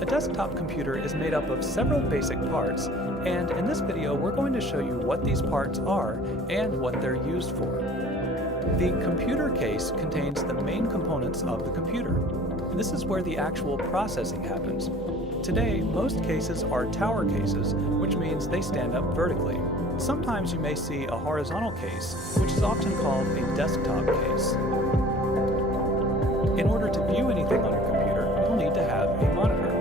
A desktop computer is made up of several basic parts, and in this video we're going to show you what these parts are and what they're used for. The computer case contains the main components of the computer. This is where the actual processing happens. Today, most cases are tower cases, which means they stand up vertically. Sometimes you may see a horizontal case, which is often called a desktop case. In order to view anything on your computer, you'll need to have a monitor.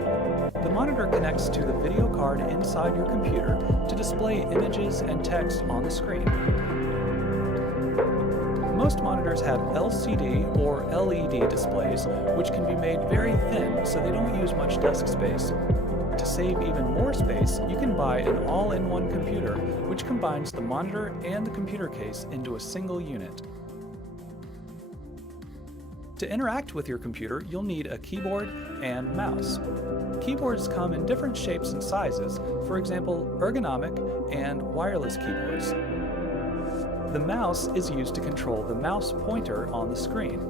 The monitor connects to the video card inside your computer to display images and text on the screen. Most monitors have LCD or LED displays, which can be made very thin so they don't use much desk space. To save even more space, you can buy an all-in-one computer, which combines the monitor and the computer case into a single unit. To interact with your computer, you'll need a keyboard and mouse. Keyboards come in different shapes and sizes, for example, ergonomic and wireless keyboards. The mouse is used to control the mouse pointer on the screen.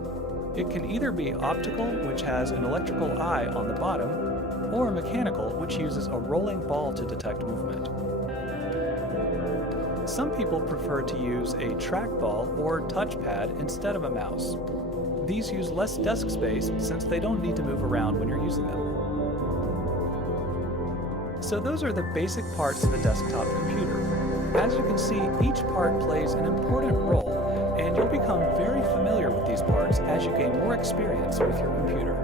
It can either be optical, which has an electrical eye on the bottom, or mechanical, which uses a rolling ball to detect movement. Some people prefer to use a trackball or touchpad instead of a mouse. These use less desk space since they don't need to move around when you're using them. So those are the basic parts of a desktop computer. As you can see, each part plays an important role, and you'll become very familiar with these parts as you gain more experience with your computer.